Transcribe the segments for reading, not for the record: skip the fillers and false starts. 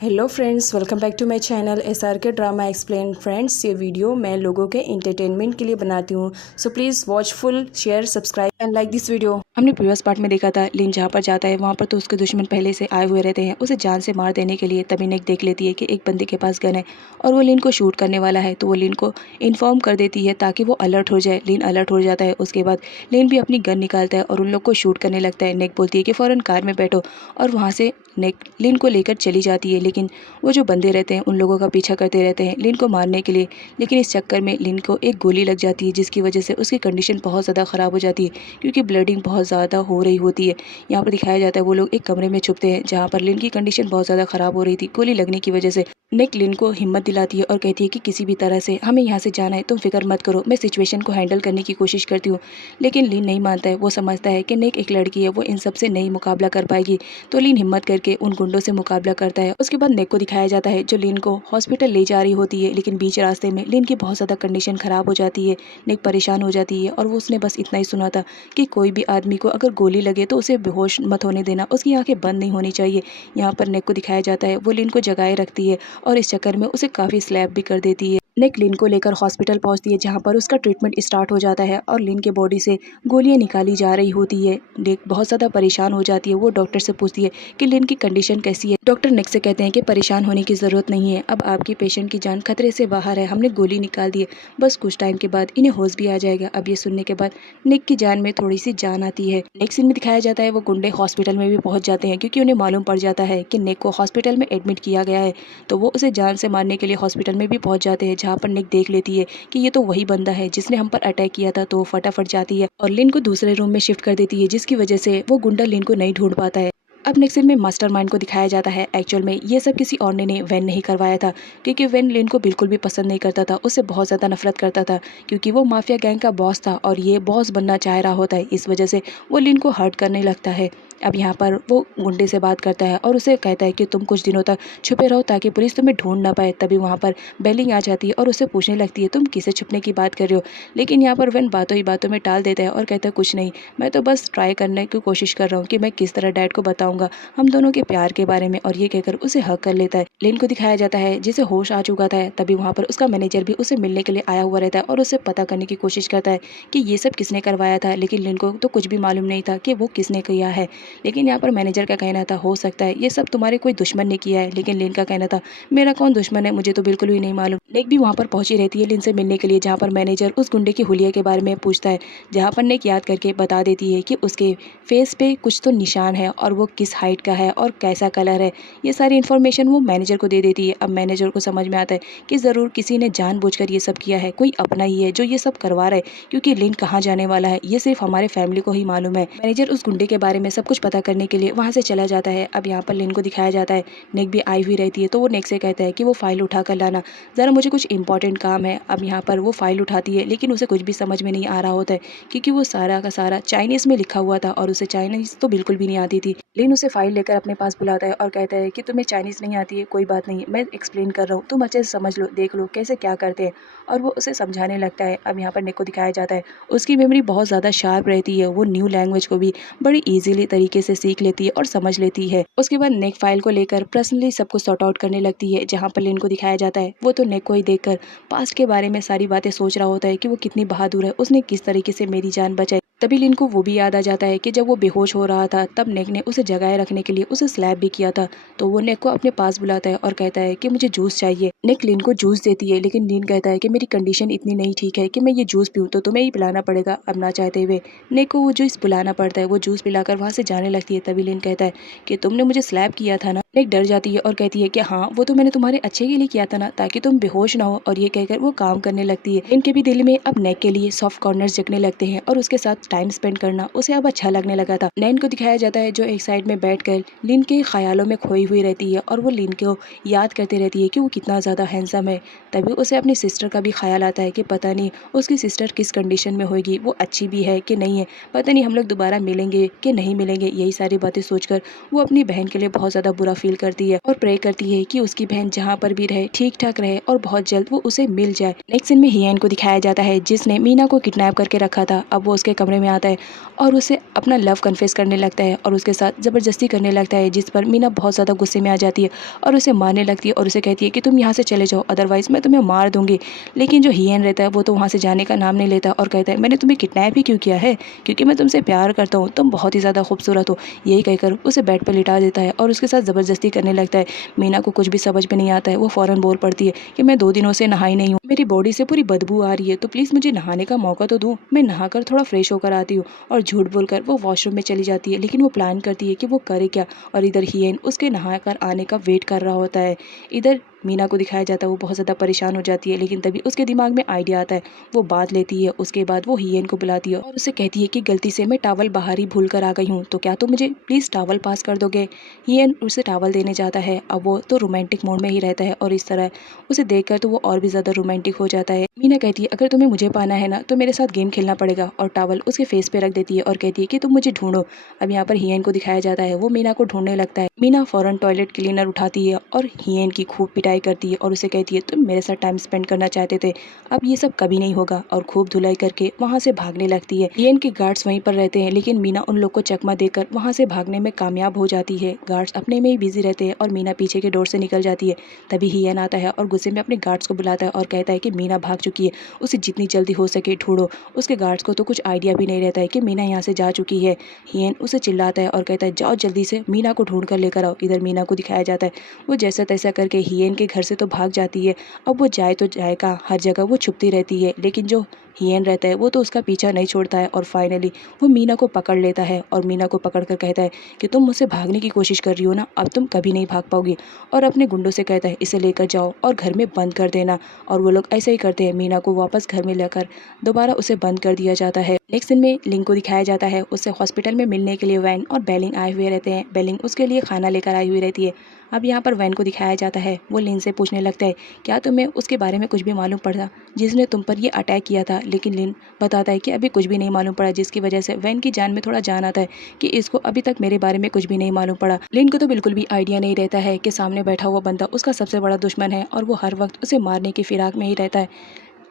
Hello friends, welcome back to my channel SRK drama explain. Friends, ये video मैं लोगों के एंटरटेनमेंट के लिए बनाती हूँ, so please watch full, share, subscribe and like this video. हमने प्रीवियस पार्ट में देखा था लिन जहाँ पर जाता है वहाँ पर तो उसके दुश्मन पहले से आए हुए रहते हैं उसे जान से मार देने के लिए। तभी नेक देख लेती है कि एक बंदे के पास गन है और वो लिन को शूट करने वाला है, तो वो लिन को इन्फॉर्म कर देती है ताकि वो अलर्ट हो जाए। लिन अलर्ट हो जाता है। उसके बाद लिन भी अपनी गन निकालता है और उन लोग को शूट करने लगता है। नेक बोलती है कि फ़ौरन कार में बैठो और वहाँ से नेक लिन को लेकर चली जाती है। लेकिन वो जो बंदे रहते हैं उन लोगों का पीछा करते रहते हैं लिन को मारने के लिए। लेकिन इस चक्कर में लिन को एक गोली लग जाती है जिसकी वजह से उसकी कंडीशन बहुत ज़्यादा ख़राब हो जाती है क्योंकि ब्लडिंग बहुत ज़्यादा हो रही होती है। यहाँ पर दिखाया जाता है वो लोग एक कमरे में छुपते हैं जहाँ पर लिन की कंडीशन बहुत ज़्यादा ख़राब हो रही थी गोली लगने की वजह से। नेक लिन को हिम्मत दिलाती है और कहती है कि किसी भी तरह से हमें यहाँ से जाना है, तुम फिक्र मत करो, मैं सिचुएशन को हैंडल करने की कोशिश करती हूँ। लेकिन लिन नहीं मानता है। वो समझता है कि नेक एक लड़की है, वो इन सब से नहीं मुकाबला कर पाएगी। तो लिन हिम्मत करके उन गुंडों से मुकाबला करता है। उसके बाद नेक को दिखाया जाता है जो लिन को हॉस्पिटल ले जा रही होती है। लेकिन बीच रास्ते में लिन की बहुत ज़्यादा कंडीशन ख़राब हो जाती है। नेक परेशान हो जाती है और वो उसने बस इतना ही सुना था कि कोई भी आदमी को अगर गोली लगे तो उसे बेहोश मत होने देना, उसकी आंखें बंद नहीं होनी चाहिए। यहाँ पर नेक को दिखाया जाता है वो लिन को जगाए रखती है और इस चक्कर में उसे काफ़ी स्लैप भी कर देती है। नेक लिन को लेकर हॉस्पिटल पहुंचती है जहां पर उसका ट्रीटमेंट स्टार्ट हो जाता है और लिन के बॉडी से गोलियां निकाली जा रही होती है। नेक बहुत ज़्यादा परेशान हो जाती है। वो डॉक्टर से पूछती है कि लिन की कंडीशन कैसी है। डॉक्टर नेक से कहते हैं कि परेशान होने की ज़रूरत नहीं है, अब आपकी पेशेंट की जान खतरे से बाहर है, हमने गोली निकाल दी है, बस कुछ टाइम के बाद इन्हें होश भी आ जाएगा। अब ये सुनने के बाद नेक की जान में थोड़ी सी जान आती है। नेक्स्ट सीन में दिखाया जाता है वो गुंडे हॉस्पिटल में भी पहुंच जाते हैं क्योंकि उन्हें मालूम पड़ जाता है कि नेक को हॉस्पिटल में एडमिट किया गया है। तो वो उसे जान से मारने के लिए हॉस्पिटल में भी पहुंच जाते हैं जहां पर नेक देख लेती है कि ये तो वही बंदा है जिसने हम पर अटैक किया था। तो वो फटाफट जाती है और लिन को दूसरे रूम में शिफ्ट कर देती है जिसकी वजह से वो गुंडा लिन को नहीं ढूंढ पाता है। अब नेक्स्ट सीन में मास्टरमाइंड को दिखाया जाता है। एक्चुअल में ये सब किसी और ने वैन नहीं करवाया था क्योंकि वैन लिन को बिल्कुल भी पसंद नहीं करता था, उससे बहुत ज़्यादा नफरत करता था क्योंकि वो माफिया गैंग का बॉस था और ये बॉस बनना चाह रहा होता है। इस वजह से वो लिन को हर्ट करने लगता है। अब यहाँ पर वो गुंडे से बात करता है और उसे कहता है कि तुम कुछ दिनों तक छुपे रहो ताकि पुलिस तुम्हें ढूंढ ना पाए। तभी वहाँ पर बेलिंग आ जाती है और उससे पूछने लगती है तुम किसे छुपने की बात कर रहे हो। लेकिन यहाँ पर वैन बातों ही बातों में टाल देता है और कहता है कुछ नहीं, मैं तो बस ट्राई करने की कोशिश कर रहा हूँ कि मैं किस तरह डैड को बताऊंगा हम दोनों के प्यार के बारे में। और ये कहकर उसे हक कर लेता है। लिन को दिखाया जाता है जिसे होश आ चुका था। तभी वहाँ पर उसका मैनेजर भी उसे मिलने के लिए आया हुआ रहता है और उसे पता करने की कोशिश करता है कि ये सब किसने करवाया था। लेकिन लिन को तो कुछ भी मालूम नहीं था कि वो किसने किया है। लेकिन यहाँ पर मैनेजर का कहना था हो सकता है ये सब तुम्हारे कोई दुश्मन ने किया है। लेकिन लिन का कहना था मेरा कौन दुश्मन है, मुझे तो बिल्कुल भी नहीं मालूम। नेक भी वहाँ पर पहुंची रहती है लिन से मिलने के लिए जहाँ पर मैनेजर उस गुंडे की हुलिया के बारे में पूछता है। जहाँ पर नेक याद करके बता देती है कि उसके फेस पे कुछ तो निशान है और वो किस हाइट का है और कैसा कलर है। ये सारी इन्फॉर्मेशन वो मैनेजर को दे देती है। अब मैनेजर को समझ में आता है कि ज़रूर किसी ने जानबूझकर ये सब किया है, कोई अपना ही है जो ये सब करवा रहा है क्योंकि लिन कहाँ जाने वाला है ये सिर्फ हमारे फैमिली को ही मालूम है। मैनेजर उस गुंडे के बारे में सब कुछ पता करने के लिए वहाँ से चला जाता है। अब यहाँ पर लिन को दिखाया जाता है नेक भी आई हुई रहती है तो वो नेक से कहता है कि वो फाइल उठा कर लाना, ज़रा मुझे कुछ इंपॉर्टेंट काम है। अब यहाँ पर वो फाइल उठाती है लेकिन उसे कुछ भी समझ में नहीं आ रहा होता है क्योंकि वो सारा का सारा चाइनीज़ में लिखा हुआ था और उसे चाइनीज़ तो बिल्कुल भी नहीं आती थी। लिन उसे फाइल लेकर अपने पास बुलाता है और कहता है कि तुम्हें चाइनीज़ नहीं आती है, कोई बात नहीं, मैं एक्सप्लेन कर रहा हूँ, तुम अच्छे से समझ लो, देख लो कैसे क्या करते हैं। और वो उसे समझाने लगता है। अब यहाँ पर नेक को दिखाया जाता है उसकी मेमोरी बहुत ज़्यादा शार्प रहती है, वो न्यू लैंग्वेज को भी बड़ी ईजिली तरीके से सीख लेती है और समझ लेती है। उसके बाद नेक फाइल को लेकर पर्सनली सब कुछ सॉर्ट आउट करने लगती है। जहाँ पर लिन को दिखाया जाता है वो तो नेक को ही देखकर पास्ट के बारे में सारी बातें सोच रहा होता है कि वो कितनी बहादुर है, उसने किस तरीके से मेरी जान बचाई। तभी लिन को वो भी याद आ जाता है कि जब वो बेहोश हो रहा था तब नेक ने उसे जगाए रखने के लिए उसे स्लैप भी किया था। तो वो नेक को अपने पास बुलाता है और कहता है कि मुझे जूस चाहिए। नेक लिन को जूस देती है लेकिन लिन कहता है कि मेरी कंडीशन इतनी नहीं ठीक है कि मैं ये जूस पीऊँ, तो तुम्हें ही पिलाना पड़ेगा। अब ना चाहते हुए नेक को वो जूस पिलाना पड़ता है। वो जूस पिलाकर वहाँ से जाने लगती है। तभी लिन कहता है कि तुमने मुझे स्लैप किया था ना। नेक डर जाती है और कहती है कि हाँ वो तो मैंने तुम्हारे अच्छे के लिए किया था ना, ताकि तुम बेहोश ना हो। और ये कहकर वो काम करने लगती है। इनके भी दिल में अब नेक के लिए सॉफ्ट कॉर्नर्स जगने लगते हैं और उसके साथ टाइम स्पेंड करना उसे अब अच्छा लगने लगा था। नैन को दिखाया जाता है जो एक साइड में बैठकर लिन के ख्यालों में खोई हुई रहती है और वो लिन को याद करती रहती है कि वो कितना ज़्यादा हैंडसम है। तभी उसे अपनी सिस्टर का भी ख्याल आता है कि पता नहीं उसकी सिस्टर किस कंडीशन में होगी, वो अच्छी भी है कि नहीं है, पता नहीं हम लोग दोबारा मिलेंगे कि नहीं मिलेंगे। यही सारी बातें सोचकर वो अपनी बहन के लिए बहुत ज़्यादा बुरा फील करती है और प्रे करती है कि उसकी बहन जहाँ पर भी रहे ठीक ठाक रहे और बहुत जल्द वो उसे मिल जाए। नेक्स्ट सीन में हियन को दिखाया जाता है जिसने मीना को किडनैप करके रखा था। अब वो उसके कमरे में आता है और उसे अपना लव कन्फेस करने लगता है और उसके साथ ज़बरदस्ती करने लगता है, जिस पर मीना बहुत ज़्यादा गुस्से में आ जाती है और उसे मारने लगती है और उसे कहती है कि तुम यहाँ से चले जाओ, अदरवाइज़ मैं तुम्हें मार दूंगी। लेकिन जो हियन रहता है वो तो वहाँ से जाने का नाम नहीं लेता और कहता है मैंने तुम्हें किडनैप ही क्यों किया है, क्योंकि मैं तुमसे प्यार करता हूँ, तुम बहुत ही ज़्यादा खूबसूरत हो। यही कहकर उसे बेड पर लिटा देता है और उसके साथ ज़बरदस्ती करने लगता है। मीना को कुछ भी समझ में नहीं आता है। वो फ़ौरन बोल पड़ती है कि मैं 2 दिनों से नहाई नहीं हूँ, मेरी बॉडी से पूरी बदबू आ रही है, तो प्लीज़ मुझे नहाने का मौका तो दो, मैं नहाकर थोड़ा फ्रेश होकर आती हूँ। और झूठ बोलकर वो वॉशरूम में चली जाती है, लेकिन वो प्लान करती है कि वो करे क्या। और इधर हियन उसके नहाकर आने का वेट कर रहा होता है। इधर मीना को दिखाया जाता है वो बहुत ज़्यादा परेशान हो जाती है, लेकिन तभी उसके दिमाग में आइडिया आता है। वो बात लेती है, उसके बाद वो हियन को बुलाती है और उसे कहती है कि गलती से मैं टॉवल बाहर ही भूल कर आ गई हूँ, तो क्या तुम मुझे प्लीज़ टॉवल पास कर दोगे। हियन उसे टॉवल देने जाता है। अब वो तो रोमांटिक मोड में ही रहता है और इस तरह उसे देखकर तो वो और भी ज़्यादा रोमांटिक हो जाता है। मीना कहती है अगर तुम्हें मुझे पाना है ना तो मेरे साथ गेम खेलना पड़ेगा, और टॉवल उसके फेस पे रख देती है और कहती है कि तुम मुझे ढूंढो। अब यहाँ पर हियन को दिखाया जाता है वो मीना को ढूंढने लगता है। मीना फ़ौरन टॉयलेट क्लीनर उठाती है और हियन की खूब पिटाई करती है और उसे कहती है तुम मेरे साथ टाइम स्पेंड करना चाहते थे, अब ये सब कभी नहीं होगा, और खूब धुलाई करके वहाँ से भागने लगती है। हियन के गार्ड्स वहीं पर रहते हैं, लेकिन मीना उन लोग को चकमा देकर वहाँ से भागने में कामयाब हो जाती है। गार्ड्स अपने में ही बिजी रहते हैं और मीना पीछे के डोर से निकल जाती है। तभी हियन आता है और गुस्से में अपने गार्ड्स को बुलाता है और कहता है कि मीना भाग चुकी है, उसे जितनी जल्दी हो सके ढूंढो। उसके गार्ड्स को तो कुछ आइडिया भी नहीं रहता है कि मीना यहाँ से जा चुकी है। हियन उसे चिल्लाता है और कहता है जाओ जल्दी से मीना को ढूंढ कर लेकर आओ। इधर मीना को दिखाया जाता है वो जैसा तैसा करके हियन के घर से तो भाग जाती है। अब वो जाए तो जाए कहाँ, हर जगह वो छुपती रहती है, लेकिन जो हियन रहता है वो तो उसका पीछा नहीं छोड़ता है। और फाइनली वो मीना को पकड़ लेता है और मीना को पकड़ कर कहता है कि तुम मुझसे भागने की कोशिश कर रही हो ना, अब तुम कभी नहीं भाग पाओगी। और अपने गुंडों से कहता है इसे लेकर जाओ और घर में बंद कर देना। और वो लोग ऐसे ही करते हैं, मीना को वापस घर में लेकर दोबारा उसे बंद कर दिया जाता है। नेक्स्ट दिन में लिंग को दिखाया जाता है उससे हॉस्पिटल में मिलने के लिए वैन और बेलिंग आए हुए रहते हैं। बेलिंग उसके लिए खाना लेकर आई हुई रहती है। अब यहाँ पर वैन को दिखाया जाता है वो लिन से पूछने लगता है क्या तुम्हें उसके बारे में कुछ भी मालूम पड़ा जिसने तुम पर ये अटैक किया था। लेकिन लिन बताता है कि अभी कुछ भी नहीं मालूम पड़ा, जिसकी वजह से वैन की जान में थोड़ा जान आता है कि इसको अभी तक मेरे बारे में कुछ भी नहीं मालूम पड़ा। लिन को तो बिल्कुल भी आइडिया नहीं रहता है कि सामने बैठा हुआ बंदा उसका सबसे बड़ा दुश्मन है और वो हर वक्त उसे मारने की फिराक में ही रहता है।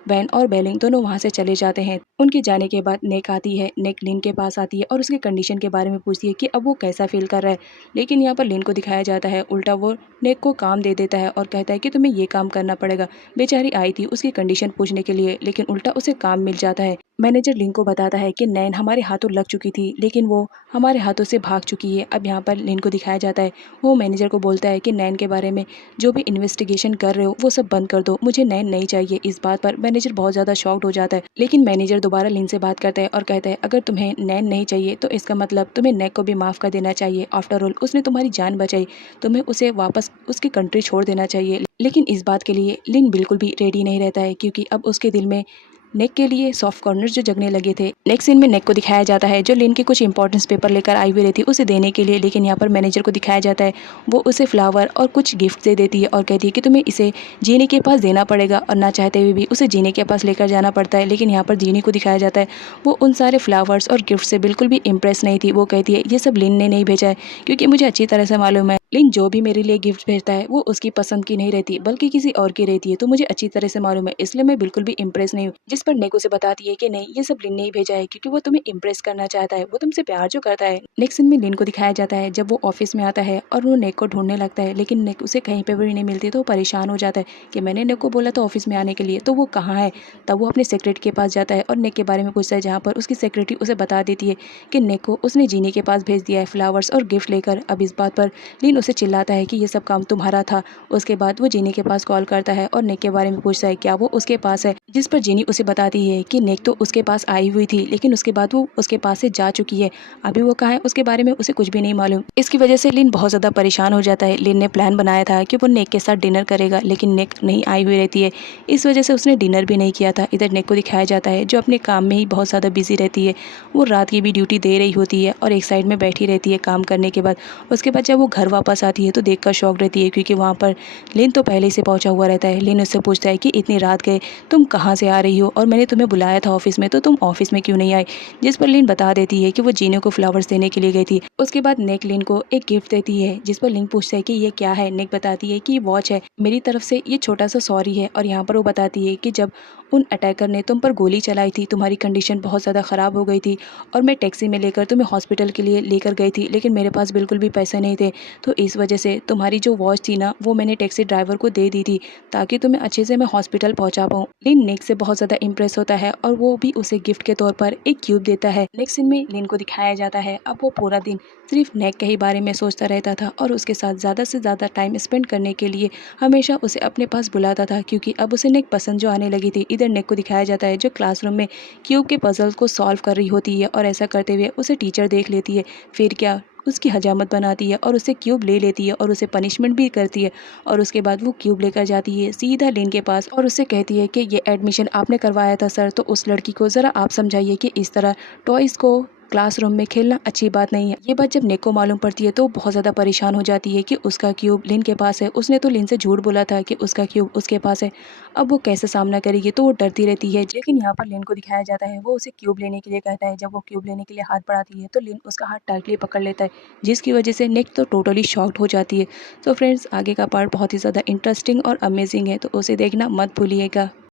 वैन और बेलिंग दोनों वहाँ से चले जाते हैं। उनके जाने के बाद नेक आती है। नेक लिन के पास आती है और उसकी कंडीशन के बारे में पूछती है कि अब वो कैसा फील कर रहा है। लेकिन यहाँ पर लिन को दिखाया जाता है उल्टा वो नेक को काम दे देता है और कहता है कि तुम्हें ये काम करना पड़ेगा। बेचारी आई थी उसकी कंडीशन पूछने के लिए, लेकिन उल्टा उसे काम मिल जाता है। मैनेजर लिन को बताता है कि नैन हमारे हाथों लग चुकी थी, लेकिन वो हमारे हाथों से भाग चुकी है। अब यहाँ पर लिन को दिखाया जाता है वो मैनेजर को बोलता है कि नैन के बारे में जो भी इन्वेस्टिगेशन कर रहे हो वो सब बंद कर दो, मुझे नैन नहीं चाहिए। इस बात पर मैनेजर बहुत ज़्यादा शॉक्ड हो जाता है, लेकिन मैनेजर दोबारा लिन से बात करता है और कहता है अगर तुम्हें नैन नहीं चाहिए तो इसका मतलब तुम्हें नेक को भी माफ़ कर देना चाहिए। आफ्टर ऑल उसने तुम्हारी जान बचाई, तुम्हें उसे वापस उसकी कंट्री छोड़ देना चाहिए। लेकिन इस बात के लिए लिन बिल्कुल भी रेडी नहीं रहता है, क्योंकि अब उसके दिल में नेक के लिए सॉफ्ट कॉर्नर्स जो जगने लगे थे। नेक्स्ट सीन में नेक को दिखाया जाता है जो लिन के कुछ इंपॉर्टेंस पेपर लेकर आई हुई रहती है उसे देने के लिए, लेकिन यहाँ पर मैनेजर को दिखाया जाता है वो उसे फ्लावर और कुछ गिफ्ट दे देती है और कहती है कि तुम्हें इसे जीनी के पास देना पड़ेगा, और ना चाहते हुए भी उसे जीनी के पास लेकर जाना पड़ता है। लेकिन यहाँ पर जीनी को दिखाया जाता है वो उन सारे फ्लावर्स और गिफ्ट से बिल्कुल भी इम्प्रेस नहीं थी। वो कहती है ये सब लिन ने नहीं भेजा है, क्योंकि मुझे अच्छी तरह से मालूम है लिन जो भी मेरे लिए गिफ्ट भेजता है वो उसकी पसंद की नहीं रहती बल्कि किसी और की रहती है, तो मुझे अच्छी तरह से मालूम है, इसलिए मैं बिल्कुल भी इम्प्रेस नहीं हूँ। जिस पर नेक उसे बताती है कि नहीं ये सब लिन ने ही भेजा है, क्योंकि वो तुम्हें इम्प्रेस करना चाहता है, वो तुमसे प्यार जो करता है। नेक्स्ट सीन में लिन को दिखाया जाता है जब वो ऑफिस में आता है और वो नेक को ढूंढने लगता है, लेकिन नेक उसे कहीं पे भी नहीं मिलती, तो वो परेशान हो जाता है कि मैंने नेक को बोला था ऑफिस में आने के लिए, तो वो कहाँ है। तब वो अपने सेक्रेटरी के पास जाता है और नेक के बारे में पूछता है, जहाँ पर उसकी सेक्रेटरी उसे बता देती है कि नेक को उसने जीनी के पास भेज दिया है फ्लावर्स और गिफ्ट लेकर। अब इस बात पर लिन उसे चिल्लाता है कि ये सब काम तुम्हारा था। उसके बाद वो जीनी के पास कॉल करता है और नेक के बारे में पूछता है क्या वो उसके पास है, जिस पर जीनी उसे बताती है कि नेक तो उसके पास आई हुई थी, लेकिन उसके बाद वो उसके पास से जा चुकी है, अभी वो कहाँ है उसके बारे में उसे कुछ भी नहीं मालूम। इसकी वजह से लिन बहुत ज़्यादा परेशान हो जाता है। लिन ने प्लान बनाया था कि वो नेक के साथ डिनर करेगा, लेकिन नेक नहीं आई हुई रहती है, इस वजह से उसने डिनर भी नहीं किया था। इधर नेक को दिखाया जाता है जो अपने काम में ही बहुत ज़्यादा बिजी रहती है, वो रात की भी ड्यूटी दे रही होती है और एक साइड में बैठी रहती है काम करने के बाद। उसके बाद जब वो घर वापस पास आती है तो देखकर शॉक रहती है, क्योंकि वहाँ पर लिन तो पहले से पहुँचा हुआ रहता है। लिन उससे पूछता है कि इतनी रात गए तुम कहाँ से आ रही हो, और मैंने तुम्हें बुलाया था ऑफिस में, तो तुम ऑफिस में क्यों नहीं आई। जिस पर लिन बता देती है कि वो जीने को फ्लावर्स देने के लिए गई थी। उसके बाद निक लिन को एक गिफ्ट देती है, जिस पर लिन पूछता है कि ये क्या है। निक बताती है कि ये वॉच है, मेरी तरफ से ये छोटा सा सॉरी है। और यहाँ पर वो बताती है कि जब उन अटैकर ने तुम पर गोली चलाई थी, तुम्हारी कंडीशन बहुत ज़्यादा ख़राब हो गई थी, और मैं टैक्सी में लेकर तुम्हें हॉस्पिटल के लिए लेकर गई थी, लेकिन मेरे पास बिल्कुल भी पैसे नहीं थे। तो इस वजह से तुम्हारी जो वॉच थी ना, वो मैंने टैक्सी ड्राइवर को दे दी थी, ताकि तुम्हें अच्छे से मैं हॉस्पिटल पहुंचा पाऊँ। लिन निक से बहुत ज़्यादा इंप्रेस होता है, और वो भी उसे गिफ्ट के तौर पर एक क्यूब देता है। नेक्स्ट सीन में लिन को दिखाया जाता है, अब वो पूरा दिन सिर्फ नेक के ही बारे में सोचता रहता था, और उसके साथ ज़्यादा से ज़्यादा टाइम स्पेंड करने के लिए हमेशा उसे अपने पास बुलाता था, क्योंकि अब उसे नेक पसंद जो आने लगी थी। इधर नेक को दिखाया जाता है जो क्लासरूम में क्यूब के पजल को सॉल्व कर रही होती है, और ऐसा करते हुए उसे टीचर देख लेती है। फिर क्या, उसकी हजामत बनाती है और उससे क्यूब ले लेती है, और उसे पनिशमेंट भी करती है। और उसके बाद वो क्यूब लेकर जाती है सीधा लिन के पास, और उससे कहती है कि ये एडमिशन आपने करवाया था सर, तो उस लड़की को ज़रा आप समझाइए कि इस तरह टॉयज़ को क्लासरूम में खेलना अच्छी बात नहीं है। ये बात जब निक को मालूम पड़ती है तो बहुत ज़्यादा परेशान हो जाती है कि उसका क्यूब लिन के पास है। उसने तो लिन से झूठ बोला था कि उसका क्यूब उसके पास है। अब वो कैसे सामना करेगी, तो वो डरती रहती है। लेकिन यहाँ पर लिन को दिखाया जाता है, वो उसे क्यूब लेने के लिए कहता है। जब वो क्यूब लेने के लिए हाथ बढ़ाती है तो लिन उसका हाथ टाइटली पकड़ लेता है, जिसकी वजह से निक तो टोटली शॉक्ड हो जाती है। तो फ्रेंड्स, आगे का पार्ट बहुत ही ज़्यादा इंटरेस्टिंग और अमेजिंग है, तो उसे देखना मत भूलिएगा।